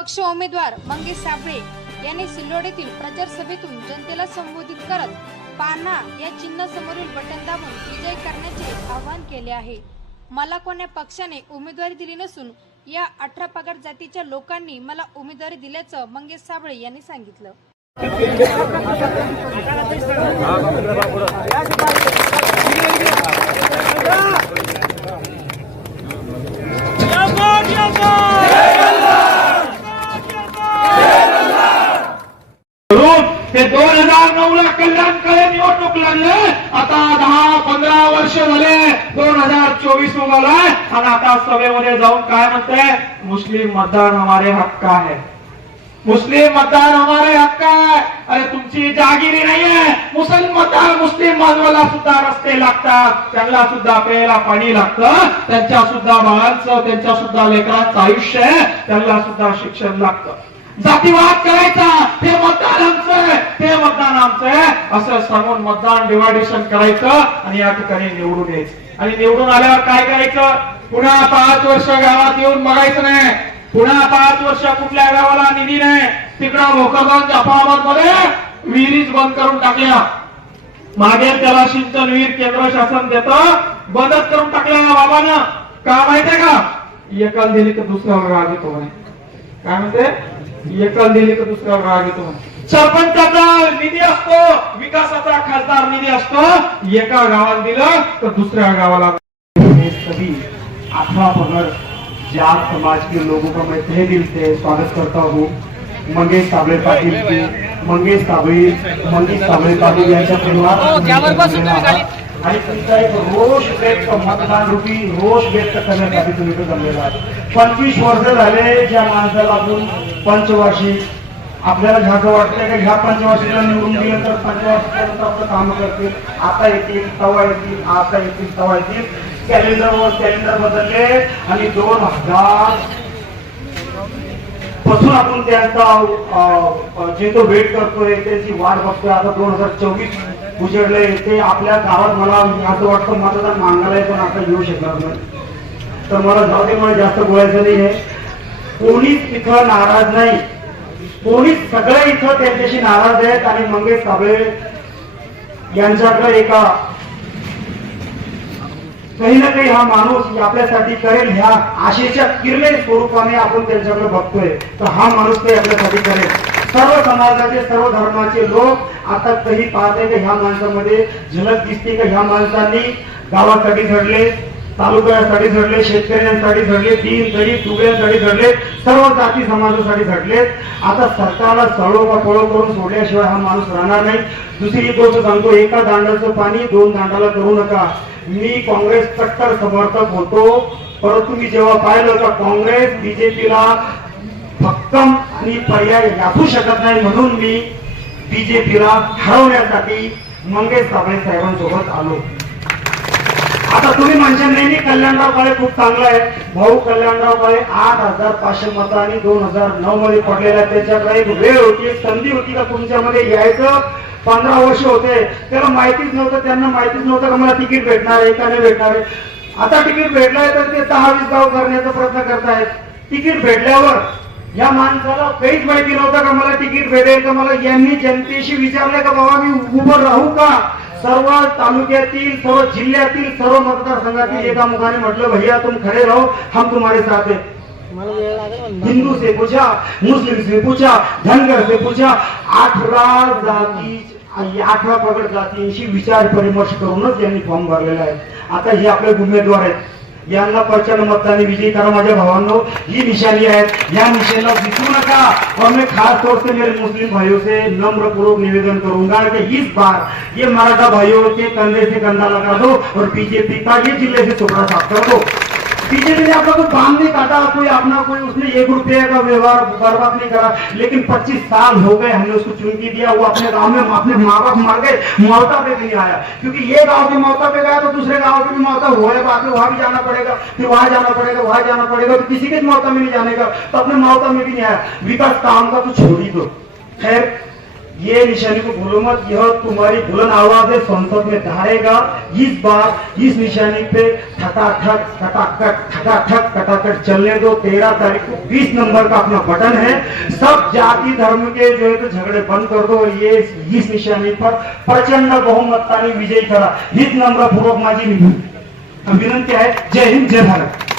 पक्ष उमेदवार मंगेश साबळे यांनी सिल्लोडेतील प्रचार सभेतून जनतेला संबोधित करत पाना या चिन्ह समोरील बटन दाबून विजय करण्याचे आवाहन केले आहे. मला कोण्या पक्षाने उमेदवारी दिली नसून या अठरा पगार जातीच्या लोकांनी मला उमेदवारी दिल्याचं मंगेश साबळे यांनी सांगितलं. ते दोन हजार नऊ ला कल्याणकडे निवडणूक लागले आता दहा पंधरा वर्ष झाले. दोन हजार चोवीस उगवलाय आणि आता सभेमध्ये जाऊन काय म्हणते? मुस्लिम मतदान हमारे हक्क आहे. मुस्लिम मतदान हमारे हक्क आहे. अरे तुमची जागिरी नाहीये. मुस्लिम मतदार मुस्लिम मानवाला सुद्धा रस्ते लागतात. त्यांना सुद्धा प्यायला पाणी लागतं. त्यांच्या सुद्धा बाळांचं त्यांच्या सुद्धा लेकरांचं आयुष्य आहे. त्यांना सुद्धा शिक्षण लागतं. जातीवाद करायचा. हे मतदान आमचं आहे, ते मतदान आमचं आहे. असं सांगून मतदान डिवायडेशन करायचं आणि या ठिकाणी निवडून यायचं. आणि निवडून आल्यावर काय करायचं? पुन्हा पाच वर्ष गावात येऊन बघायचं नाही. पुन्हा पाच वर्ष कुठल्या गावाला निधी नाही. तिकडं भोकरगंज जाफराबादमध्ये विहिरीच बंद करून टाकल्या. मागे त्याला सिंचन विहीर केंद्र शासन देत. बंदच करून टाकल्या बाबानं. का माहितीये का? एकाला दिली तर दुसऱ्यावर राग येतो म्हणे. काय म्हणते? एकाला दिली तर दुसऱ्यावर राग येतो सरपंचाचा निधी असतो विकासाचा खासदार निधी असतो. एका गावाला दिलं तर दुसऱ्या गावाला सभी अठारह पगड़ जात समाज के लोगों का मैं तहे दिल से स्वागत करता हूँ मंगेश साबळे पाटील मंगेश साबळे मंगेश साबळे पाटील यांच्या परिवार आणि तुमचा एक रोष व्यक्त मतदान रूपी रोष व्यक्त करण्यासाठी तुम्ही जमलेला आहे पंचवीस वर्ष झाले ज्या माणसाला आपण पंचवार्षिक. आपल्याला ह्याचं वाटतंय का? ह्या पंचवार्षिकला निवडून दिलं तर पंचवार्षिकपर्यंत आपलं काम करतील. आता येतील तवा येतील आता येतील तवा येतील. कॅलेंडरवर कॅलेंडर बदलले आणि दोन हजारपासून आपण त्यांचा अं, जे तो वेट करतोय त्याची वाट बघतोय. आता दोन हजार चोवीस उजडले. ते आपल्या गावात मला असं वाटतं मतदान मागायला पण आता येऊ शकणार नाही. तर मला जाऊ दे मला जास्त बोलायचं नाही आहे कोणीच इथं नाराज नाही. कोणीच सगळे इथं त्यांच्याशी नाराज आहेत आणि मंगेश साबळे यांच्याकडे एका काही ना काही हा माणूस आपल्यासाठी करेल. ह्या आशेच्या किरणे स्वरूपाने आपण त्यांच्याकडे बघतोय. तर हा माणूस ते आपल्यासाठी करेल. सर्व समाजाचे सर्व धर्माचे लोक आता कधी पाहते की ह्या माणसामध्ये झलक दिसते का? ह्या माणसांनी गावासाठी घडले. तालुक्यासाठी झडले शेतकऱ्यांसाठी झडले तीन गरीब दुबळ्यांसाठी झडले सर्व जाती समाजासाठी झडले आता सरकारला सळो पळो करून सोडल्याशिवाय हा माणूस राहणार नाही. दुसरी गोष्ट सांगतो एका दांडाचं पाणी दोन दांडाला करू नका. मी काँग्रेस कट्टर समर्थक होतो. परंतु मी जेव्हा पाहिलं का काँग्रेस बीजेपीला भक्कम आणि पर्याय दाखवू शकत नाही म्हणून मी बीजेपीला हरवण्यासाठी मंगेश साबळे साहेबांसोबत आलो. आता तुम्ही म्हणजे नाही कल्याणराव काळे खूप चांगला आहे. भाऊ कल्याणराव काळे आठ हजार पाचशे मतांनी दोन हजार नऊ मध्ये पडलेला त्याच्याकडे एक वेळ होती एक संधी होती का तुमच्यामध्ये यायचं? पंधरा वर्ष होते. त्याला माहितीच नव्हतं त्यांना माहितीच नव्हतं का मला तिकीट भेटणार आहे का नाही भेटणार आहे. आता तिकीट भेटलंय तर ते दहा वीस गाव करण्याचा प्रयत्न करतायत. तिकीट भेटल्यावर या माणसाला काहीच माहिती नव्हतं का मला तिकीट भेटेल का? मला यांनी जनतेशी विचारलंय का बाबा मी उभं राहू का? सर्व तालुक्यातील सर्व जिल्ह्यातील सर्व मतदारसंघातील एका मुखाने म्हटलं भैया तुम खडे राहो हम तुम्हारे साथ है. हिंदू से पूछा मुस्लिम से पूछा धनगर से पूछा अठरा जाती अठरा प्रगट जातींशी विचार परिमर्श करूनच यांनी फॉर्म भरलेला आहे. आता हे आपले उमेदवार आहेत. यांना प्रचंड मतदानी विजयी करा माझ्या भावांनो. ही निशाणी आहे या निशाणीला विसरू नका. और मैं खास तौर से मेरे मुस्लिम भाइयों से नम्र पूर्वक निवेदन करूंगा कि इस बार. ये मराठा भाइयों के कंधे से कंधा लगा दो और बीजेपी का ये जिले से टुकड़ा साफ कर दो बीजेपी ने आपका कोई बाँध नहीं काटा, कोई अपना कोई उसने एक रुपये का व्यवहार बर्बाद नहीं करा, लेकिन 25 साल हो गए हमने उसको चुनकी दिया, वो अपने गाँव में, अपने माँ बाप मर गए, मौता पे नहीं आया। क्योंकि ये गाँव के मौता पे गया तो दूसरे गाँव के भी मौता हुआ है में वहाँ भी जाना पड़ेगा, फिर वहाँ जाना पड़ेगा, वहाँ जाना पड़ेगा तो किसी के मौता में नहीं जाने का तो अपने मौता में भी नहीं आया। विकास काम का तो छोड़ ही दो। खैर ये निशानी को भूलो मत, यह तुम्हारी बुलंद आवाज़ है संसद में धारेगा इस बार, इस निशानी पे ठटाठक ठटाखट ठटाठक खटाखट चलने दो। तेरह तारीख को बीस नंबर का अपना बटन है। सब जाति धर्म के जो है तो झगड़े बंद कर दो। ये इस निशानी पर प्रचंड बहुमताने विजयी करा। हीच नम्रपूर्वक माझी विनंती आहे जय हिंद, जय भारत।